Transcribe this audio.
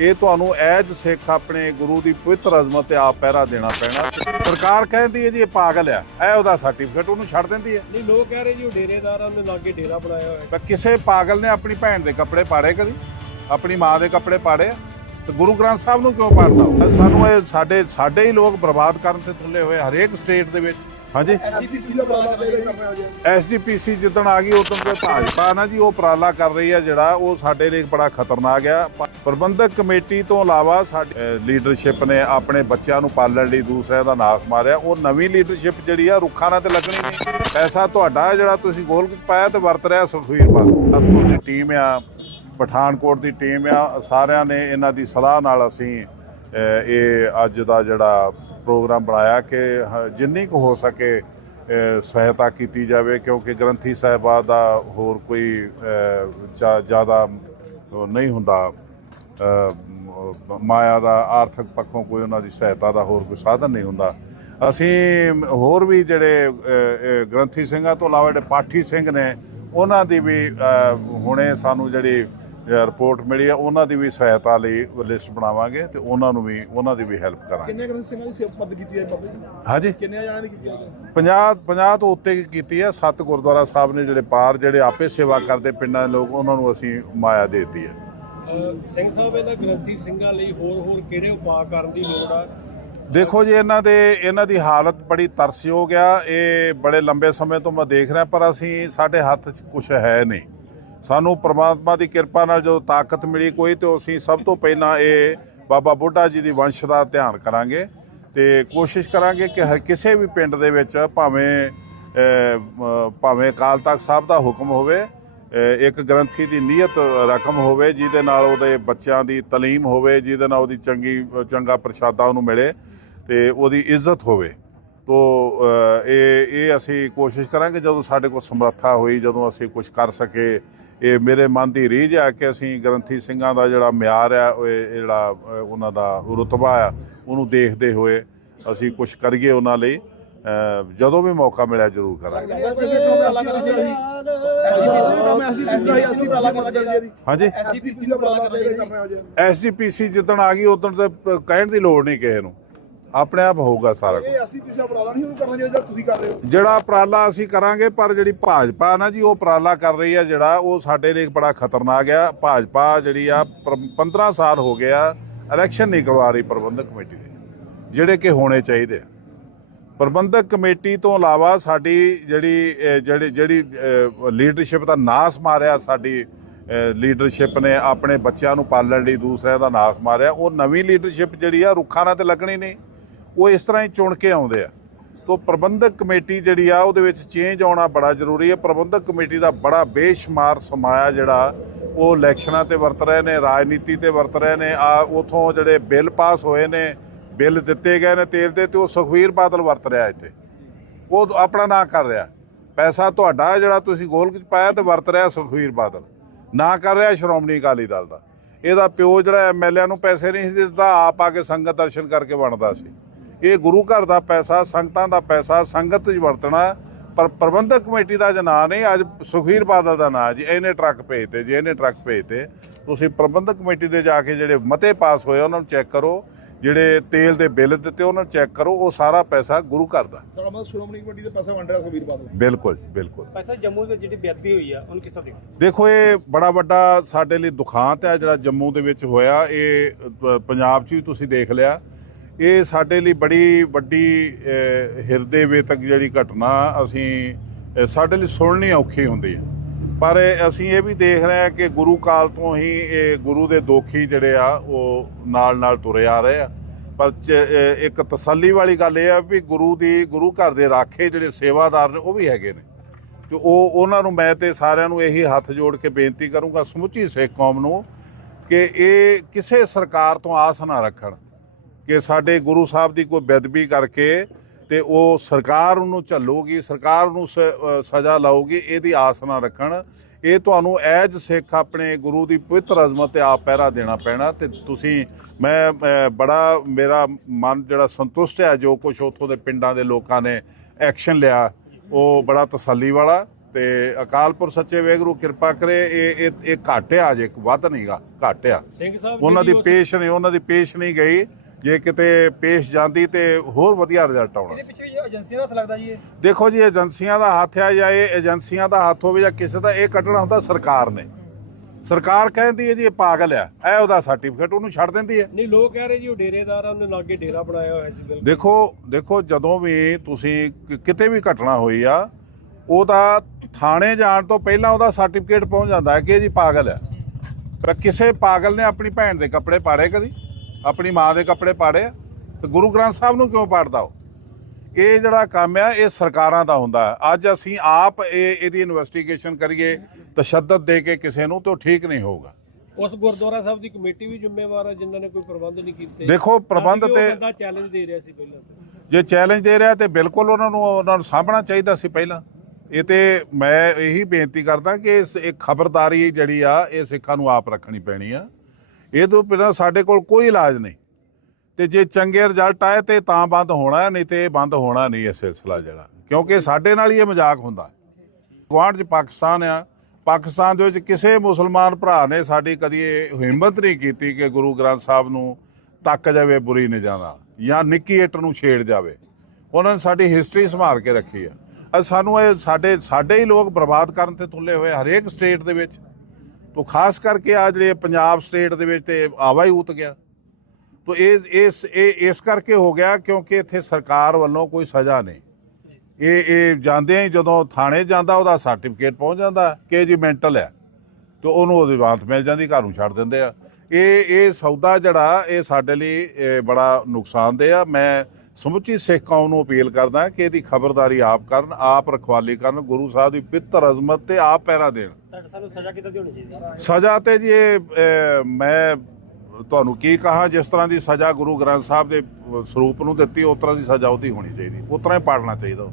ਇਹ ਤੁਹਾਨੂੰ ਐਜ ਸਿੱਖ ਆਪਣੇ ਗੁਰੂ ਦੀ ਪਵਿੱਤਰ ਅਜ਼ਮਤ ਤੇ ਆਪ ਪਹਿਰਾ ਦੇਣਾ ਪੈਣਾ। ਸਰਕਾਰ ਕਹਿੰਦੀ ਹੈ ਜੀ ਇਹ ਪਾਗਲ ਆ ਇਹ ਉਹਦਾ ਸਰਟੀਫਿਕੇਟ ਉਹਨੂੰ ਛੱਡ ਦਿੰਦੀ ਹੈ। ਨਹੀਂ ਲੋਕ ਕਹਿ ਰਹੇ ਜੀ ਉਹ ਡੇਰੇਦਾਰਾਂ ਦੇ ਲਾਗੇ ਡੇਰਾ ਬਣਾਇਆ ਹੋਇਆ ਹੈ। ਪਰ ਕਿਸੇ ਪਾਗਲ ਨੇ ਆਪਣੀ ਭੈਣ ਦੇ ਕੱਪੜੇ ਪਾੜੇ ਕਦੀ? ਆਪਣੀ ਮਾਂ ਦੇ ਕੱਪੜੇ ਪਾੜੇ? ਤੇ ਗੁਰੂ ਗ੍ਰੰਥ ਸਾਹਿਬ ਨੂੰ ਕਿਉਂ ਪਾੜਦਾ? ਸਾਨੂੰ ਇਹ ਸਾਡੇ ਸਾਡੇ ਹੀ ਲੋਕ ਬਰਬਾਦ ਕਰਨ ਤੇ ਤੁਲੇ ਹੋਏ ਹਰੇਕ ਸਟੇਟ ਦੇ ਵਿੱਚ। ਹਾਂਜੀ। ਐਸਜੀਪੀਸੀ ਦਾ ਉਪਰਾਲਾ ਕਰਨਾ ਹੋ ਜਾਏ ਐਸਜੀਪੀਸੀ ਜਿੱਦਣ ਆ ਗਈ, ਉਦੋਂ ਤੇ ਭਾਜਪਾ ਨਾ ਜੀ, ਉਹ ਉਪਰਾਲਾ ਕਰ ਰਹੀ ਆ ਜਿਹੜਾ, ਉਹ ਸਾਡੇ ਲਈ ਬੜਾ ਖਤਰਨਾਕ ਆ। ਪ- ਪ੍ਰਬੰਧਕ ਕਮੇਟੀ ਤੋਂ ਇਲਾਵਾ ਸਾਡੀ ਲੀਡਰਸ਼ਿਪ ਨੇ ਆਪਣੇ ਬੱਚਿਆਂ ਨੂੰ ਪਾਲਣ ਲਈ ਦੂਸਰਿਆਂ ਦਾ ਨਾਸ ਮਾਰਿਆ। ਉਹ ਨਵੀਂ ਲੀਡਰਸ਼ਿਪ ਜਿਹੜੀ ਆ, ਰੁੱਖਾਂ ਨਾਲ ਤੇ ਲੱਗਣੀ ਨਹੀਂ। ਪੈਸਾ ਤੁਹਾਡਾ ਜਿਹੜਾ ਤੁਸੀਂ ਗੋਲ ਪਾਇਆ ਤੇ ਵਰਤ ਰਿਹਾ ਸੁਖਵੀਰ ਬਾਦਲ। ਅਸਪੁਰ ਦੀ ਟੀਮ ਆ, ਪਠਾਨਕੋਟ ਦੀ ਟੀਮ ਆ, ਸਾਰਿਆਂ ਨੇ ਇਹਨਾਂ ਦੀ ਸਲਾਹ ਨਾਲ ਅਸੀਂ ਇਹ ਅੱਜ ਦਾ ਜਿਹੜਾ ਪ੍ਰੋਗਰਾਮ ਬਣਾਇਆ ਕਿ ਹ- ਜਿੰਨੀ ਕੁ ਹੋ ਸਕੇ ਸਹਾਇਤਾ ਕੀਤੀ ਜਾਵੇ, ਕਿਉਂਕਿ ਗ੍ਰੰਥੀ ਸਾਹਿਬਾ ਦਾ ਹੋਰ ਕੋਈ ਜ਼ਿਆਦਾ ਨਹੀਂ ਹੁੰਦਾ। ਮਾਇਆ ਦਾ, ਆਰਥਿਕ ਪੱਖੋਂ ਕੋਈ ਉਹਨਾਂ ਦੀ ਸਹਾਇਤਾ ਦਾ ਹੋਰ ਕੋਈ ਸਾਧਨ ਨਹੀਂ ਹੁੰਦਾ। ਅਸੀਂ ਹੋਰ ਵੀ ਜਿਹੜੇ ਗ੍ਰੰਥੀ ਸਿੰਘਾਂ ਤੋਂ ਇਲਾਵਾ ਜਿਹੜੇ ਪਾਠੀ ਸਿੰਘ ਨੇ, ਉਹਨਾਂ ਦੀ ਵੀ ਹੁਣੇ ਸਾਨੂੰ ਜਿਹੜੀ ਰਿਪੋਰਟ ਮਿਲੀ ਹੈ ਉਹਨਾਂ ਦੀ ਵੀ ਸਹਾਇਤਾ ਲਈ ਲਿਸਟ ਬਣਾਵਾਂਗੇ ਤੇ ਉਹਨਾਂ ਨੂੰ ਵੀ ਉਹਨਾਂ ਦੀ ਵੀ ਹੈਲਪ ਕਰਾਂਗੇ। ਕਿੰਨੇ ਗ੍ਰੰਥ ਸਿੰਘਾਂ ਦੀ ਸੇਵਾ ਮਦਦ ਕੀਤੀ ਹੈ ਬਾਬਾ ਜੀ? ਹਾਂਜੀ। ਕਿੰਨੇ ਜਣਾਂ ਦੀ ਕੀਤੀ ਹੈ 50 50 ਤੋਂ ਉੱਤੇ ਕੀਤੀ ਹੈ। ਸੱਤ ਗੁਰਦੁਆਰਾ ਸਾਹਿਬ ਨੇ ਜਿਹੜੇ ਪਾਰ ਜਿਹੜੇ ਆਪੇ ਸੇਵਾ ਕਰਦੇ ਪਿੰਡਾਂ ਦੇ ਲੋਕ ਉਹਨਾਂ ਨੂੰ ਅਸੀਂ ਮਾਇਆ ਦੇ ਦਿੱਤੀ ਹੈ। ਸਿੰਘ ਸਾਹਿਬ ਇਹਨਾਂ ਗ੍ਰੰਥੀ ਸਿੰਘਾਂ ਲਈ ਹੋਰ ਹੋਰ ਕਿਹੜੇ ਉਪਾਅ ਕਰਨ ਦੀ ਲੋੜ ਆ? ਦੇਖੋ ਜੀ ਇਹਨਾਂ ਦੇ ਇਹਨਾਂ ਦੀ ਹਾਲਤ ਬੜੀ ਤਰਸਯੋਗ ਆ। ਇਹ ਬੜੇ ਲੰਬੇ ਸਮੇਂ ਤੋਂ ਮੈਂ ਦੇਖ ਰਿਹਾ ਪਰ ਅਸੀਂ ਸਾਡੇ ਹੱਥ 'ਚ ਕੁਝ ਹੈ ਨਹੀਂ। ਸਾਨੂੰ ਪ੍ਰਮਾਤਮਾ ਦੀ ਕਿਰਪਾ ਨਾਲ ਜਦੋਂ ਤਾਕਤ ਮਿਲੀ ਕੋਈ, ਤੇ ਅਸੀਂ ਸਭ ਤੋਂ ਪਹਿਲਾਂ ਇਹ ਬਾਬਾ ਬੁੱਢਾ ਜੀ ਦੀ ਵੰਸ਼ ਦਾ ਧਿਆਨ ਕਰਾਂਗੇ ਤੇ ਕੋਸ਼ਿਸ਼ ਕਰਾਂਗੇ ਕਿ ਹਰ ਕਿਸੇ ਵੀ ਪਿੰਡ ਦੇ ਵਿੱਚ ਭਾਵੇਂ ਭਾਵੇਂ ਅਕਾਲ ਤਖਤ ਸਾਹਿਬ ਦਾ ਹੁਕਮ ਹੋਵੇ ਇੱਕ ਗ੍ਰੰਥੀ ਦੀ ਨੀਅਤ ਰਕਮ ਹੋਵੇ, ਜਿਹਦੇ ਨਾਲ ਉਹਦੇ ਬੱਚਿਆਂ ਦੀ ਤਾਲੀਮ ਹੋਵੇ, ਜਿਹਦੇ ਨਾਲ ਉਹਦੀ ਚੰਗੀ, ਚੰਗਾ ਪ੍ਰਸ਼ਾਦਾ ਉਹਨੂੰ ਮਿਲੇ ਤੇ ਉਹਦੀ ਇੱਜ਼ਤ ਹੋਵੇ। ਤੋ ਇਹ ਇਹ ਅਸੀਂ ਕੋਸ਼ਿਸ਼ ਕਰਾਂਗੇ ਜਦੋਂ ਸਾਡੇ ਕੋਲ ਸਮਰੱਥਾ ਹੋਈ, ਜਦੋਂ ਅਸੀਂ ਕੁਝ ਕਰ ਸਕੇ ਇਹ ਮੇਰੇ ਮਨ ਦੀ ਰੀਝ ਆ ਕਿ ਅਸੀਂ ਗ੍ਰੰਥੀ ਸਿੰਘਾਂ ਦਾ ਜਿਹੜਾ ਮਿਆਰ ਆ ਉਹ ਇਹ ਜਿਹੜਾ ਉਹਨਾਂ ਦਾ ਰੁਤਬਾ ਆ ਉਹਨੂੰ ਦੇਖਦੇ ਹੋਏ ਅਸੀਂ ਕੁਝ ਕਰੀਏ ਉਹਨਾਂ ਲਈ। ਜਦੋਂ ਵੀ ਮੌਕਾ ਮਿਲਿਆ ਜ਼ਰੂਰ ਕਰਾਂਗੇ। ਹਾਂਜੀ? ਐਸਜੀਪੀਸੀ ਜਿੱਦਣ ਆ ਗਈ ਉਦੋਂ ਤੇ ਕਹਿਣ ਦੀ ਲੋੜ ਨਹੀਂ ਕਿਸੇ ਨੂੰ। ਆਪਣੇ ਆਪ ਹੋਊਗਾ ਸਾਰਾ ਕੁਝ ਇਹ ਐਸਜੀਪੀਸੀ ਦਾ ਉਪਰਾਲਾ ਨਹੀਂ ਉਹਨੂੰ ਕਰਨਾ ਜਿਹੜਾ ਤੁਸੀਂ ਕਰ ਰਹੇ ਹੋ। ਜਿਹੜਾ ਉਪਰਾਲਾ ਅਸੀਂ ਕਰਾਂਗੇ ਪਰ ਜਿਹੜੀ ਭਾਜਪਾ ਨਾ ਜੀ ਉਹ ਉਪਰਾਲਾ ਕਰ ਰਹੀ ਆ ਜਿਹੜਾ ਉਹ ਸਾਡੇ ਲਈ ਬੜਾ ਖਤਰਨਾਕ ਆ। ਭਾਜਪਾ ਜਿਹੜੀ ਆ ਪਰ- 15 ਸਾਲ ਹੋ ਗਿਆ ਇਲੈਕਸ਼ਨ ਨਹੀਂ ਕਰਵਾ ਰਹੀ ਪ੍ਰਬੰਧਕ ਕਮੇਟੀ ਦੇ ਜਿਹੜੇ ਕਿ ਹੋਣੇ ਚਾਹੀਦੇ ਆ। ਪ੍ਰਬੰਧਕ ਕਮੇਟੀ ਤੋਂ ਇਲਾਵਾ ਸਾਡੀ ਜਿਹੜੀ ਜਿਹੜੀ ਜਿਹੜੀ ਲੀਡਰਸ਼ਿਪ ਦਾ ਨਾਸ ਮਾਰਿਆ ਸਾਡੀ ਲੀਡਰਸ਼ਿਪ ਨੇ ਆਪਣੇ ਬੱਚਿਆਂ ਨੂੰ ਪਾਲਣ ਲਈ ਦੂਸਰਿਆਂ ਦਾ ਨਾਸ ਮਾਰਿਆ ਉਹ ਨਵੀਂ ਲੀਡਰਸ਼ਿਪ ਜਿਹੜੀ ਆ ਰੁੱਖਾਂ ਨਾਲ ਤੇ ਲੱਗਣੀ ਨਹੀਂ। ਉਹ ਇਸ ਤਰ੍ਹਾਂ ਹੀ ਚੁਣ ਕੇ ਆਉਂਦੇ ਆ। ਤੋ ਪ੍ਰਬੰਧਕ ਕਮੇਟੀ ਜਿਹੜੀ ਆ, ਉਹਦੇ ਵਿੱਚ ਚੇਂਜ ਆਉਣਾ ਬੜਾ ਜ਼ਰੂਰੀ ਹੈ ਪ੍ਰਬੰਧਕ ਕਮੇਟੀ ਦਾ ਬੜਾ ਬੇਸ਼ੁਮਾਰ ਸਮਾਇਆ ਜਿਹੜਾ, ਉਹ ਇਲੈਕਸ਼ਨਾਂ ਤੇ ਵਰਤ ਰਹੇ ਨੇ, ਰਾਜਨੀਤੀ ਤੇ ਵਰਤ ਰਹੇ ਨੇ। ਆ, ਉਥੋਂ ਜਿਹੜੇ ਬਿੱਲ ਪਾਸ ਹੋਏ ਨੇ, ਬਿੱਲ ਦਿੱਤੇ ਗਏ ਨੇ ਤੇਲ ਦੇ, ਤੇ ਉਹ ਸੁਖਵੀਰ ਬਾਦਲ ਵਰਤ ਰਿਹਾ ਇੱਥੇ। ਉਹ ਆਪਣਾ ਨਾਂ ਕਰ ਰਿਹਾ। ਪੈਸਾ ਤੁਹਾਡਾ ਜਿਹੜਾ ਤੁਸੀਂ ਗੋਲਕ ਚ ਪਾਇਆ ਤੇ ਵਰਤ ਰਿਹਾ ਸੁਖਵੀਰ ਬਾਦਲ। ਨਾ ਕਰ ਰਿਹਾ ਸ਼੍ਰੋਮਣੀ ਅਕਾਲੀ ਦਲ ਦਾ। ਇਹਦਾ ਪਿਓ ਜਿਹੜਾ ਐਮਐਲਏ ਨੂੰ ਪੈਸੇ ਨਹੀਂ ਸੀ ਦਿੱਤਾ, ਆਪ ਆ ਕੇ ਸੰਗਤ ਦਰਸ਼ਨ ਕਰਕੇ ਬਣਦਾ ਸੀ। ਇਹ ਗੁਰੂ ਘਰ ਦਾ ਪੈਸਾ ਸੰਗਤਾਂ ਦਾ ਪੈਸਾ ਸੰਗਤ 'ਚ ਵਰਤਣਾ ਪਰ ਪ੍ਰਬੰਧਕ ਕਮੇਟੀ ਦਾ ਜੇ ਨਾਂ ਨਹੀਂ ਅੱਜ ਸੁਖਵੀਰ ਬਾਦਲ ਦਾ ਨਾਂ ਜੀ ਇਹਨੇ ਟਰੱਕ ਭੇਜਤੇ ਜੀ ਇਹਨੇ ਟਰੱਕ ਭੇਜਤੇ। ਤੁਸੀਂ ਪ੍ਰਬੰਧਕ ਕਮੇਟੀ ਦੇ ਜਾ ਕੇ ਜਿਹੜੇ ਮਤੇ ਪਾਸ ਹੋਏ ਉਹਨਾਂ ਨੂੰ ਚੈੱਕ ਕਰੋ ਜਿਹੜੇ ਤੇਲ ਦੇ ਬਿੱਲ ਦਿੱਤੇ ਉਹਨਾਂ ਨੂੰ ਚੈੱਕ ਕਰੋ ਉਹ ਸਾਰਾ ਪੈਸਾ ਗੁਰੂ ਘਰ ਦਾ। ਤੁਹਾਡਾ ਮਤਲਬ ਸ਼੍ਰੋਮਣੀ ਕਮੇਟੀ ਦੇ ਪੈਸੇ ਵੰਡ ਰਿਹਾ ਬਾਦਲ ਬਿਲਕੁਲ ਬਿਲਕੁਲ। ਪੈਸਾ ਜੰਮੂ ਵਿੱਚ ਜਿਹੜੀ ਬੇਅਦਬੀ ਹੋਈ ਆ ਉਹਨੂੰ ਕਿਸ ਤਰ੍ਹਾਂ ਦੇਖੋ? ਦੇਖੋ ਇਹ ਬੜਾ ਵੱਡਾ ਸਾਡੇ ਲਈ ਦੁਖਾਂਤ ਹੈ ਜਿਹੜਾ ਜੰਮੂ ਦੇ ਵਿੱਚ ਹੋਇਆ। ਇਹ ਪੰਜਾਬ 'ਚ ਵੀ ਤੁਸੀਂ ਦੇਖ ਲਿਆ। ਇਹ ਸਾਡੇ ਲਈ ਬੜੀ ਵੱਡੀ ਅ, ਹਿਰਦੇ ਵੇਤਕ ਜਿਹੜੀ ਘਟਨਾ ਅਸੀਂ ਸਾਡੇ ਲਈ ਸੁਣਨੀ ਔਖੀ ਹੁੰਦੀ ਹੈ। ਪਰ ਅਸੀਂ ਇਹ ਵੀ ਦੇਖ ਰਹੇ ਹਾਂ ਕਿ ਗੁਰੂ ਕਾਲ ਤੋਂ ਹੀ ਇਹ ਗੁਰੂ ਦੇ ਦੋਖੀ ਜਿਹੜੇ ਆ ਉਹ ਨਾਲ ਨਾਲ ਤੁਰੇ ਆ ਰਹੇ ਆ। ਪਰ ਚ- ਇੱਕ ਤਸੱਲੀ ਵਾਲੀ ਗੱਲ ਇਹ ਆ ਵੀ ਗੁਰੂ ਦੀ ਗੁਰੂ ਘਰ ਦੇ ਰਾਖੇ ਜਿਹੜੇ ਸੇਵਾਦਾਰ ਨੇ ਉਹ ਵੀ ਹੈਗੇ ਨੇ। ਤੇ ਉਹ ਉਹਨਾਂ ਨੂੰ ਮੈਂ ਤੇ ਸਾਰਿਆਂ ਨੂੰ ਇਹੀ ਹੱਥ ਜੋੜ ਕੇ ਬੇਨਤੀ ਕਰੂੰਗਾ ਸਮੁੱਚੀ ਸਿੱਖ ਕੌਮ ਨੂੰ ਕਿ ਇਹ ਕਿਸੇ ਸਰਕਾਰ ਤੋਂ ਆਸ ਨਾ ਰੱਖਣ। ਕਿ ਸਾਡੇ ਗੁਰੂ ਸਾਹਿਬ ਦੀ ਕੋਈ ਬੇਦਬੀ ਕਰਕੇ ਤੇ ਉਹ ਸਰਕਾਰ ਉਹਨੂੰ ਝੱਲੂਗੀ ਸਰਕਾਰ ਨੂੰ ਸਜ਼ਾ ਲਾਊਗੀ ਇਹਦੀ ਆਸ ਨਾ ਰੱਖਣ। ਇਹ ਤੁਹਾਨੂੰ ਐਜ ਸਿੱਖ ਆਪਣੇ ਗੁਰੂ ਦੀ ਪਵਿੱਤਰ ਅਜ਼ਮਤ ਤੇ ਆਪ ਪਹਿਰਾ ਦੇਣਾ ਪੈਣਾ ਤੇ ਤੁਸੀਂ ਮੈਂ ਬੜਾ ਮੇਰਾ ਮਨ ਜਿਹੜਾ ਸੰਤੁਸ਼ਟ ਹੈ ਜੋ ਕੁਝ ਉੱਥੋਂ ਦੇ ਪਿੰਡਾਂ ਦੇ ਲੋਕਾਂ ਨੇ ਐਕਸ਼ਨ ਲਿਆ ਉਹ ਬੜਾ ਤਸੱਲੀ ਵਾਲਾ ਤੇ ਅਕਾਲਪੁਰ ਸੱਚੇ ਵੇਗਰੂ ਕਿਰਪਾ ਕਰੇ ਇਹ ਇਹ ਇਹ ਘੱਟ ਆ ਜੇ ਵੱਧ ਨਹੀਂਗਾ ਘੱਟ ਆ ਸਿੰਘ ਸਾਹਿਬ ਉਹਨਾਂ ਦੀ ਪੇਸ਼ ਨਹੀਂ ਉਹਨਾਂ ਦੀ ਪੇਸ਼ ਨਹੀਂ ਗਈ। ਜੇ ਕਿਤੇ ਪੇਸ਼ ਜਾਂਦੀ ਤੇ ਹੋਰ ਵਧੀਆ ਰਿਜ਼ਲਟ ਆਉਣਾ ਇਹਦੇ ਪਿੱਛੇ ਵੀ ਏਜੰਸੀਆਂ ਦਾ ਹੱਥ ਲੱਗਦਾ ਜੀ ਇਹ। ਦੇਖੋ ਜੀ ਏਜੰਸੀਆਂ ਦਾ ਹੱਥ ਆ ਜਾਂ ਇਹ ਏਜੰਸੀਆਂ ਦਾ ਹੱਥ ਹੋਵੇ ਜਾਂ ਕਿਸੇ ਦਾ ਇਹ ਕੱਢਣਾ ਹੁੰਦਾ ਸਰਕਾਰ ਨੇ। ਸਰਕਾਰ ਕਹਿੰਦੀ ਹੈ ਜੀ ਇਹ ਪਾਗਲ ਆ ਇਹ ਉਹਦਾ ਸਰਟੀਫਿਕੇਟ ਉਹਨੂੰ ਛੱਡ ਦਿੰਦੀ ਹੈ। ਨਹੀਂ ਲੋਕ ਕਹਿ ਰਹੇ ਜੀ ਉਹ ਡੇਰੇਦਾਰ ਆ ਉਹਨੇ ਲਾਗੇ ਡੇਰਾ ਬਣਾਇਆ ਹੋਇਆ ਸੀ ਬਿਲਕੁਲ। ਦੇਖੋ ਦੇਖੋ ਜਦੋਂ ਵੀ ਤੁਸੀਂ ਕਿ- ਕਿਤੇ ਵੀ ਘਟਨਾ ਹੋਈ ਆ ਉਹਦਾ ਥਾਣੇ ਜਾਣ ਤੋਂ ਪਹਿਲਾਂ ਉਹਦਾ ਸਰਟੀਫਿਕੇਟ ਪਹੁੰਚ ਜਾਂਦਾ ਹੈ ਕਿ ਇਹ ਜੀ ਪਾਗਲ ਆ। ਪਰ ਕਿਸੇ ਪਾਗਲ ਨੇ ਆਪਣੀ ਭੈਣ ਦੇ ਕੱਪੜੇ ਪਾੜੇ ਕਦੀ? ਆਪਣੀ ਮਾਂ ਦੇ ਕੱਪੜੇ ਪਾੜੇ ਤੇ ਗੁਰੂ ਗ੍ਰੰਥ ਸਾਹਿਬ ਨੂੰ ਕਿਉਂ ਪਾੜਦਾ ਉਹ? ਇਹ ਜਿਹੜਾ ਕੰਮ ਆ ਇਹ ਸਰਕਾਰਾਂ ਦਾ ਹੁੰਦਾ ਹੈ। ਅੱਜ ਅਸੀਂ ਆਪ ਇਹ ਇਹਦੀ ਇਨਵੈਸਟੀਗੇਸ਼ਨ ਕਰੀਏ ਤਸ਼ੱਦਦ ਦੇ ਕੇ ਕਿਸੇ ਨੂੰ ਤੇ ਠੀਕ ਨਹੀਂ ਹੋਊਗਾ। ਉਸ ਗੁਰਦੁਆਰਾ ਸਾਹਿਬ ਦੀ ਕਮੇਟੀ ਵੀ ਜ਼ਿੰਮੇਵਾਰ ਹੈ ਜਿਨ੍ਹਾਂ ਨੇ ਕੋਈ ਪ੍ਰਬੰਧ ਨਹੀਂ ਕੀਤੇ। ਦੇਖੋ, ਪ੍ਰਬੰਧ ਤੇ- ਬੰਦਾ ਚੈਲੰਜ ਦੇ ਰਿਹਾ ਸੀ ਪਹਿਲਾਂ। ਜੇ ਚੈਲੰਜ ਦੇ ਰਿਹਾ ਤੇ ਬਿਲਕੁਲ ਉਹਨਾਂ ਨੂੰ ਉਹਨਾਂ ਨੂੰ ਸਾਂਭਣਾ ਚਾਹੀਦਾ ਸੀ ਪਹਿਲਾਂ। ਇਹ ਤੇ ਮੈਂ ਇਹੀ ਬੇਨਤੀ ਕਰਦਾ ਕਿ ਇਸ ਇੱਕ ਖਬਰਦਾਰੀ ਜਿਹੜੀ ਆ ਇਹ ਸਿੱਖਾਂ ਨੂੰ ਆਪ ਰੱਖਣੀ ਪੈਣੀ ਆ। ਇਹ ਤੋਂ ਬਿਨਾਂ ਸਾਡੇ ਕੋਲ ਕੋਈ ਇਲਾਜ ਨਹੀਂ। ਤੇ ਜੇ ਚੰਗੇ ਰਿਜ਼ਲਟ ਆਏ ਤੇ ਤਾਂ ਬੰਦ ਹੋਣਾ ਨਹੀਂ ਤੇ ਇਹ ਬੰਦ ਹੋਣਾ ਨਹੀਂ ਇਹ ਸਿਲਸਿਲਾ ਜਿਹੜਾ। ਕਿਉਂਕਿ ਸਾਡੇ ਨਾਲ ਹੀ ਇਹ ਮਜ਼ਾਕ ਹੁੰਦਾ ਗੁਆਂਢ 'ਚ ਪਾਕਿਸਤਾਨ ਆ। ਪਾਕਿਸਤਾਨ ਦੇ ਵਿੱਚ ਕਿਸੇ ਮੁਸਲਮਾਨ ਭਰਾ ਨੇ ਸਾਡੀ ਕਦੀ ਇਹ ਹਿੰਮਤ ਨਹੀਂ ਕੀਤੀ ਕਿ ਗੁਰੂ ਗ੍ਰੰਥ ਸਾਹਿਬ ਨੂੰ ਤੱਕ ਜਾਵੇ ਬੁਰੀ ਨਿਗਾਹ ਨਾਲ, ਜਾਂ ਨਿੱਕੀ ਇੱਟ ਨੂੰ ਛੇੜ ਜਾਵੇ। ਉਹਨਾਂ ਨੇ ਸਾਡੀ ਹਿਸਟਰੀ ਸੰਭਾਲ ਕੇ ਰੱਖੀ ਆ। ਅੱਜ ਸਾਨੂੰ ਇਹ ਸਾਡੇ ਸਾਡੇ ਹੀ ਲੋਕ ਬਰਬਾਦ ਕਰਨ ਤੇ ਤੁੱਲੇ ਹੋਏ ਹਰੇਕ ਸਟੇਟ ਦੇ ਵਿੱਚ। ਤੋਂ ਖਾਸ ਕਰਕੇ ਆ ਜਿਹੜੇ ਪੰਜਾਬ ਸਟੇਟ ਦੇ ਵਿੱਚ ਤੇ ਆਵਾ ਹੀ ਉਤ ਗਿਆ। ਤੋ ਇਹ ਇਸ ਇਹ, ਇਸ ਕਰਕੇ ਹੋ ਗਿਆ ਕਿਉਂਕਿ ਇੱਥੇ ਸਰਕਾਰ ਵੱਲੋਂ ਕੋਈ ਸਜ਼ਾ ਨਹੀਂ। ਇਹ ਇਹ ਜਾਂਦੇ ਹੀ ਜਦੋਂ ਥਾਣੇ ਜਾਂਦਾ ਉਹਦਾ ਸਰਟੀਫਿਕੇਟ ਪਹੁੰਚ ਜਾਂਦਾ ਕਿ ਜੀ ਮੈਂਟਲ ਹੈ। ਤੇ ਉਹਨੂੰ ਉਹਦੀ ਵਾਂਤ ਮਿਲ ਜਾਂਦੀ, ਘਰ ਨੂੰ ਛੱਡ ਦਿੰਦੇ ਆ। ਇਹ ਇਹ ਸੌਦਾ ਜਿਹੜਾ, ਇਹ ਸਾਡੇ ਲਈ ਬੜਾ ਨੁਕਸਾਨਦੇਹ ਆ। ਮੈਂ ਸਮੁੱਚੀ ਸਿੱਖ ਕੌਮ ਨੂੰ ਅਪੀਲ ਕਰਦਾ ਕਿ ਇਹਦੀ ਖਬਰਦਾਰੀ ਆਪ ਕਰਨ ਆਪ ਰਖਵਾਲੀ ਕਰਨ ਗੁਰੂ ਸਾਹਿਬ ਦੀ ਪਿੱਤਰ ਅਜ਼ਮਤ ਤੇ ਆਪ ਪਹਿਰਾ ਦੇਣ। ਸਾਨੂੰ ਸਜ਼ਾ ਕਿਦਾਂ ਦੀ ਹੋਣੀ ਚਾਹੀਦੀ ਸਜ਼ਾ ਤੇ ਜੀ ਇਹ ਮੈਂ ਤੁਹਾਨੂੰ ਕੀ ਕਹਾ ਜਿਸ ਤਰ੍ਹਾਂ ਦੀ ਸਜ਼ਾ ਗੁਰੂ ਗ੍ਰੰਥ ਸਾਹਿਬ ਦੇ ਸਰੂਪ ਨੂੰ ਦਿੱਤੀ ਉਸ ਤਰ੍ਹਾਂ ਦੀ ਸਜ਼ਾ ਉਹਦੀ ਹੋਣੀ ਚਾਹੀਦੀ। ਉਸ ਤਰ੍ਹਾਂ ਹੀ ਪਾੜਨਾ ਚਾਹੀਦਾ।